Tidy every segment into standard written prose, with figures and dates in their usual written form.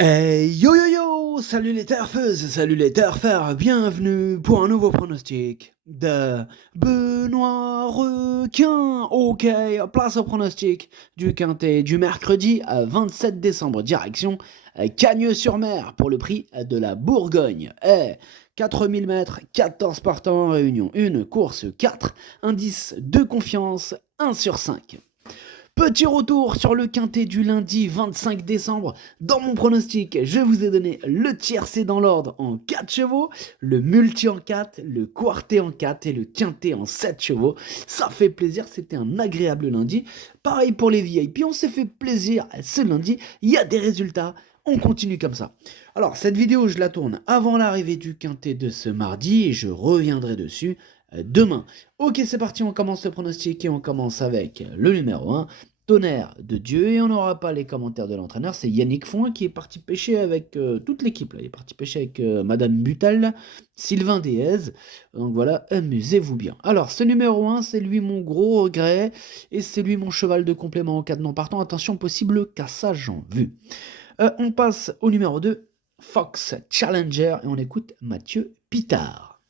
Yo yo yo! Salut les turfeuses, salut les turfeurs, bienvenue pour un nouveau pronostic de Benoît Requin. Ok, place au pronostic du quintet du mercredi 27 décembre, direction Cagnes-sur-Mer pour le prix de la Bourgogne. 4000 mètres, 14 partants en réunion, une course 4, indice de confiance 1 sur 5. Petit retour sur le quintet du lundi 25 décembre. Dans mon pronostic, je vous ai donné le tiercé dans l'ordre en 4 chevaux, le multi en 4, le quartet en 4 et le quintet en 7 chevaux. Ça fait plaisir, c'était un agréable lundi. Pareil pour les VIP, on s'est fait plaisir ce lundi. Il y a des résultats. On continue comme ça. Alors, cette vidéo, je la tourne avant l'arrivée du quintet de ce mardi et je reviendrai dessus demain. Ok, c'est parti, on commence le pronostic et on commence avec le numéro 1. Tonnerre de Dieu, et on n'aura pas les commentaires de l'entraîneur, c'est Yannick Foin qui est parti pêcher avec toute l'équipe, là. Il est parti pêcher avec Madame Butal, Sylvain Déez, donc voilà, amusez-vous bien. Alors, ce numéro 1, c'est lui mon gros regret, et c'est lui mon cheval de complément en cas de non partant, attention, possible cassage en vue. On passe au numéro 2, Fox Challenger, et on écoute Mathieu Pitard.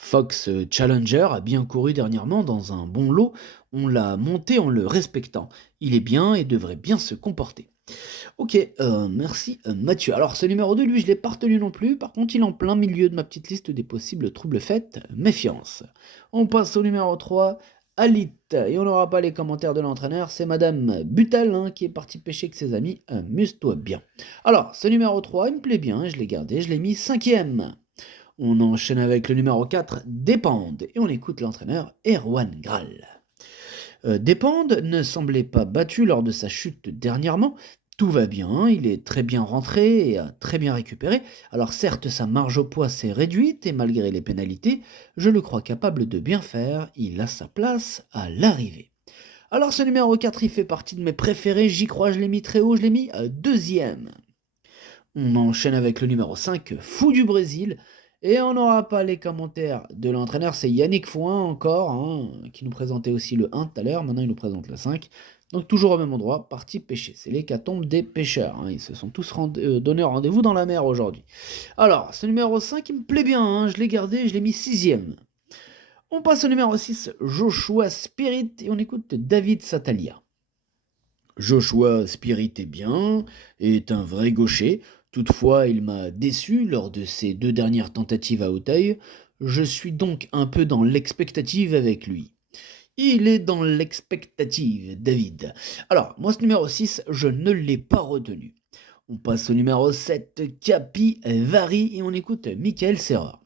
Fox Challenger a bien couru dernièrement dans un bon lot, on l'a monté en le respectant. Il est bien et devrait bien se comporter. Ok, merci Mathieu. Alors ce numéro 2, lui, je ne l'ai pas retenu non plus, par contre il est en plein milieu de ma petite liste des possibles troubles faits, méfiance. On passe au numéro 3, Alit, et on n'aura pas les commentaires de l'entraîneur, c'est Madame Butal qui est partie pêcher avec ses amis, amuse-toi bien. Alors, ce numéro 3, il me plaît bien, je l'ai gardé, je l'ai mis 5e. On enchaîne avec le numéro 4, Dépende, et on écoute l'entraîneur Erwan Graal. Dépende ne semblait pas battu lors de sa chute dernièrement, tout va bien, il est très bien rentré et a très bien récupéré. Alors certes, sa marge au poids s'est réduite et malgré les pénalités, je le crois capable de bien faire, il a sa place à l'arrivée. Alors ce numéro 4, il fait partie de mes préférés, j'y crois, je l'ai mis très haut, je l'ai mis 2e. On enchaîne avec le numéro 5, Fou du Brésil. Et on n'aura pas les commentaires de l'entraîneur, c'est Yannick Fouin encore, qui nous présentait aussi le 1 tout à l'heure, maintenant il nous présente le 5. Donc toujours au même endroit, parti pêcher. C'est l'hécatombe des pêcheurs, ils se sont tous donné rendez-vous dans la mer aujourd'hui. Alors, ce numéro 5, il me plaît bien, je l'ai gardé, je l'ai mis 6e. On passe au numéro 6, Joshua Spirit, et on écoute David Satalia. Joshua Spirit est bien, est un vrai gaucher. Toutefois, il m'a déçu lors de ses 2 dernières tentatives à Hauteuil. Je suis donc un peu dans l'expectative avec lui. Il est dans l'expectative, David. Alors, moi, ce numéro 6, je ne l'ai pas retenu. On passe au numéro 7, Capi Vari, et on écoute Michael Serra.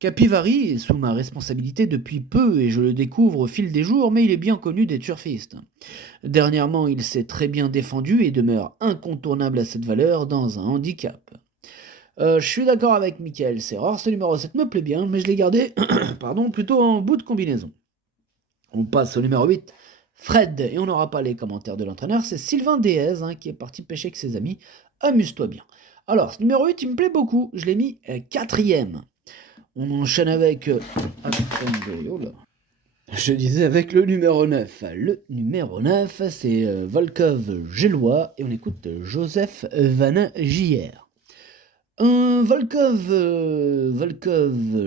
Capivari est sous ma responsabilité depuis peu et je le découvre au fil des jours, mais il est bien connu des turfistes. Dernièrement, il s'est très bien défendu et demeure incontournable à cette valeur dans un handicap. Je suis d'accord avec Michael Serror, ce numéro 7 me plaît bien, mais je l'ai gardé pardon, plutôt en bout de combinaison. On passe au numéro 8, Fred, et on n'aura pas les commentaires de l'entraîneur, c'est Sylvain Déez qui est parti pêcher avec ses amis. Amuse-toi bien. Alors, ce numéro 8, il me plaît beaucoup, je l'ai mis 4e. On enchaîne avec... attendez, oh là. Je disais avec le numéro 9. Le numéro 9, c'est Volkov Gélois et on écoute Joseph Van JR. Volkov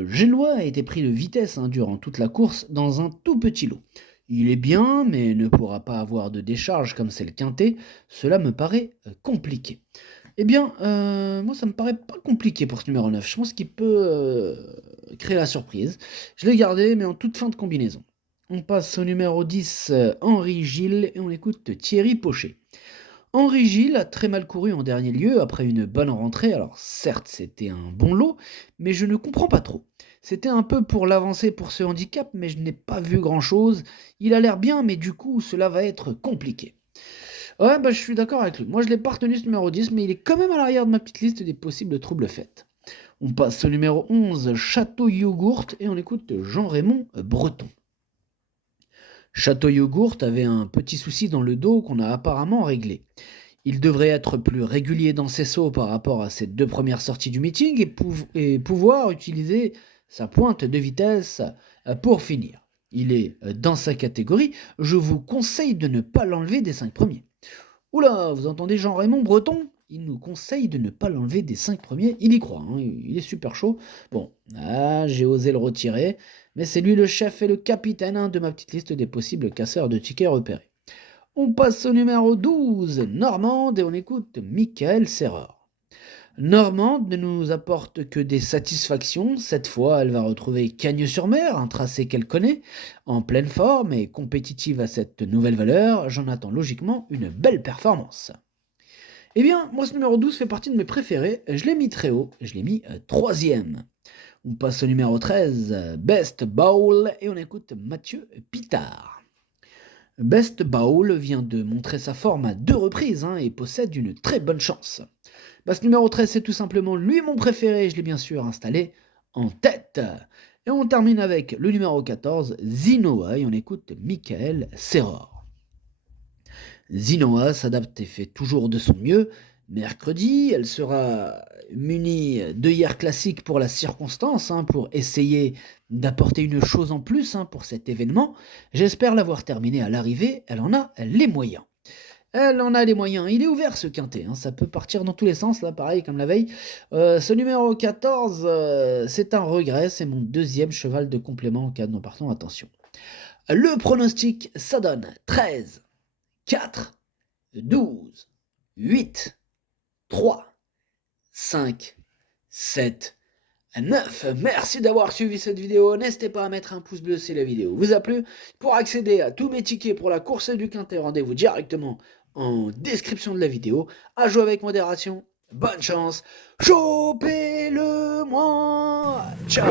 Gélois a été pris de vitesse durant toute la course dans un tout petit lot. Il est bien, mais ne pourra pas avoir de décharge comme c'est le quintet. Cela me paraît compliqué. Eh bien, moi, ça me paraît pas compliqué pour ce numéro 9. Je pense qu'il peut créer la surprise. Je l'ai gardé, mais en toute fin de combinaison. On passe au numéro 10, Henri Gilles, et on écoute Thierry Pochet. Henri Gilles a très mal couru en dernier lieu après une bonne rentrée. Alors certes, c'était un bon lot, mais je ne comprends pas trop. C'était un peu pour l'avancer pour ce handicap, mais je n'ai pas vu grand-chose. Il a l'air bien, mais du coup, cela va être compliqué. Ouais, je suis d'accord avec lui. Moi, je l'ai pas retenu ce numéro 10, mais il est quand même à l'arrière de ma petite liste des possibles troubles faits. On passe au numéro 11, Château Yogourt, et on écoute Jean-Raymond Breton. Château Yogourt avait un petit souci dans le dos qu'on a apparemment réglé. Il devrait être plus régulier dans ses sauts par rapport à ses 2 premières sorties du meeting et pouvoir utiliser sa pointe de vitesse pour finir. Il est dans sa catégorie, je vous conseille de ne pas l'enlever des 5 premiers. Oula, vous entendez Jean-Raymond Breton? il nous conseille de ne pas l'enlever des 5 premiers. Il y croit, hein, il est super chaud. Bon, j'ai osé le retirer, mais c'est lui le chef et le capitaine, hein, de ma petite liste des possibles casseurs de tickets repérés. On passe au numéro 12, Normande, et on écoute Michael Serreur. Normande ne nous apporte que des satisfactions. Cette fois, elle va retrouver Cagnes-sur-Mer, un tracé qu'elle connaît, en pleine forme et compétitive à cette nouvelle valeur. J'en attends logiquement une belle performance. Eh bien, moi ce numéro 12 fait partie de mes préférés. Je l'ai mis très haut, je l'ai mis troisième. On passe au numéro 13, Best Bowl, et on écoute Mathieu Pitard. Best Bowl vient de montrer sa forme à 2 reprises, hein, et possède une très bonne chance. Ce numéro 13, c'est tout simplement lui mon préféré, je l'ai bien sûr installé en tête. Et on termine avec le numéro 14, Zinoa, et on écoute Michael Serror. Zinoa s'adapte et fait toujours de son mieux. Mercredi, elle sera munie d'œillères classiques pour la circonstance, hein, pour essayer d'apporter une chose en plus, hein, pour cet événement. J'espère l'avoir terminé à l'arrivée, elle en a les moyens. Elle en a les moyens. Il est ouvert ce quintet, hein. Ça peut partir dans tous les sens, là, pareil comme la veille. Ce numéro 14, c'est un regret. C'est mon deuxième cheval de complément en cas de non partant. Attention. Le pronostic, ça donne 13, 4, 12, 8, 3, 5, 7, 9. Merci d'avoir suivi cette vidéo. N'hésitez pas à mettre un pouce bleu si la vidéo vous a plu. Pour accéder à tous mes tickets pour la course du quintet, rendez-vous directement en description de la vidéo. À jouer avec modération. Bonne chance. Chopez-le moi. Ciao.